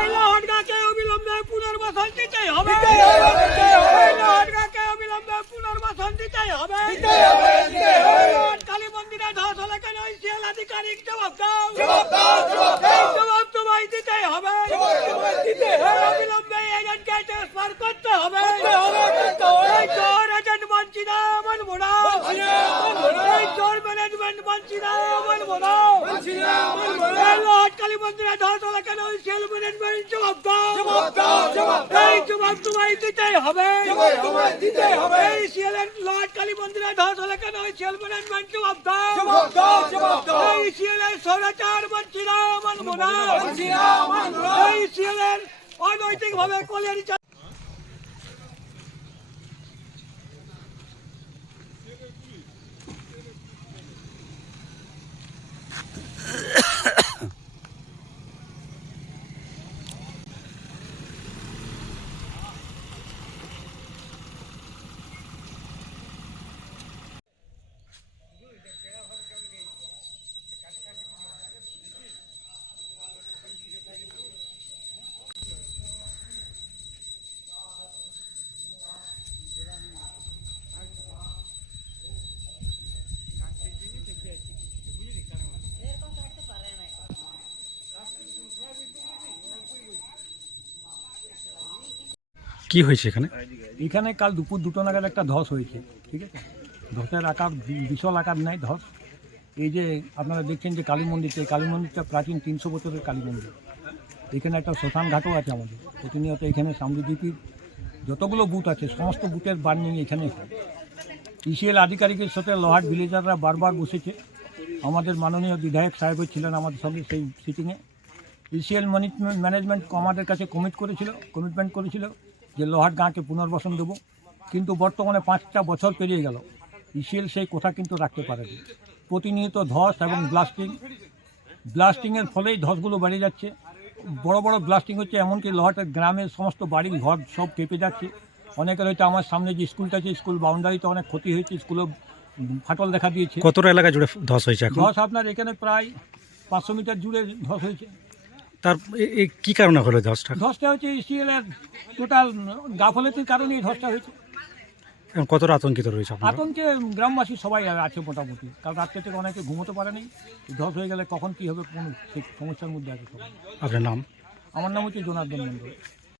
এই লহটগাঁকে অবিলম্বে পুনর্বাসন দিতেই হবে। এই লহটগাঁকে অবিলম্বে পুনর্বাসন দিতেই হবে। কালী মন্দিরে ধস হলে কেন ইসিএল আধিকারিক জবাব দাও। এই জবাব তোমায় দিতেই হবে। অবিলম্বে এজেন্টকে ট্রান্সফার করতে হবে। এই চোর এজেন্ট মানছি না, মানবো না। এই চোর ম্যানেজমেন্ট মানছি না, মানবো না। এই লহট কালী মন্দিরে ধস হলে কেন ইসিএল ম্যানেজমেন্ট জবাব দাও। এই জবাব তোমায় দিতেই হবে। এই ইসিএল লহট কালী মন্দিরে ধস হলে কেন ইসিএল ম্যানেজমেন্ট জবাব দাও। এই ইসিএল এর স্বৈরাচার মানছি না, মানবো না। এই ইসিএল এর অনৈতিক ভাবে কলিয়ারি কি হয়েছে এখানে? এখানে কাল দুপুর 2টো নাগাদ একটা ধস হয়েছে, ঠিক আছে। ধসের আকার বিশাল আকার নেয় ধস। এই যে আপনারা দেখছেন যে কালী মন্দিরটা, এই কালী মন্দিরটা প্রাচীন 300 বছরের কালী মন্দির। এখানে একটা শ্মশান ঘাটও আছে আমাদের। প্রতিনিয়ত এখানে সামরিজিপির যতগুলো বুথ আছে সমস্ত বুথের বার্নিং এখানে হয়। ইসিএল আধিকারিকের সাথে লহাট ভিলেজাররা বারবার বসেছে। আমাদের মাননীয় বিধায়ক সাহেব ছিলেন আমাদের সঙ্গে সেই সিটিংয়ে। ইসিএল ম্যানেজমেন্ট আমাদের কাছে কমিটমেন্ট করেছিল যে লহাট গাঁকে পুনর্বাসন দেবো, কিন্তু বর্তমানে 5টা বছর পেরিয়ে গেল, ইসিএল সেই কথা কিন্তু রাখতে পারেনি। প্রতিনিয়ত ধস এবং ব্লাস্টিংয়ের ফলেই ধসগুলো বেড়ে যাচ্ছে। বড় বড় ব্লাস্টিং হচ্ছে, এমনকি লহাটের গ্রামের সমস্ত বাড়ি ঘর সব কেঁপে যাচ্ছে। অনেকের হয়তো আমার সামনে যে স্কুলটা আছে, স্কুল বাউন্ডারিতে অনেক ক্ষতি হয়েছে, স্কুলে ফাটল দেখা দিয়েছে। কতটা এলাকা জুড়ে ধস হয়েছে এখন? ধস আপনার এখানে প্রায় 500 মিটার জুড়ে ধস হয়েছে। তার কি কারণে হলো ধসটা হচ্ছে ইসিএল এর টোটাল গাফলতির কারণে এই ধসটা হয়েছে। এখন কতটা আতঙ্কিত রয়েছে আপনারা? আতঙ্কে গ্রামবাসী সবাই আছে মোটামুটি। কাল রাত্রে থেকে অনেকে ঘুমোতে পারেনি। ধস হয়ে গেলে কখন কী হবে কোনো সমস্যার মধ্যে আছে সবাই। আপনার নাম? আমার নাম হচ্ছে জনার্দন মন্ডল।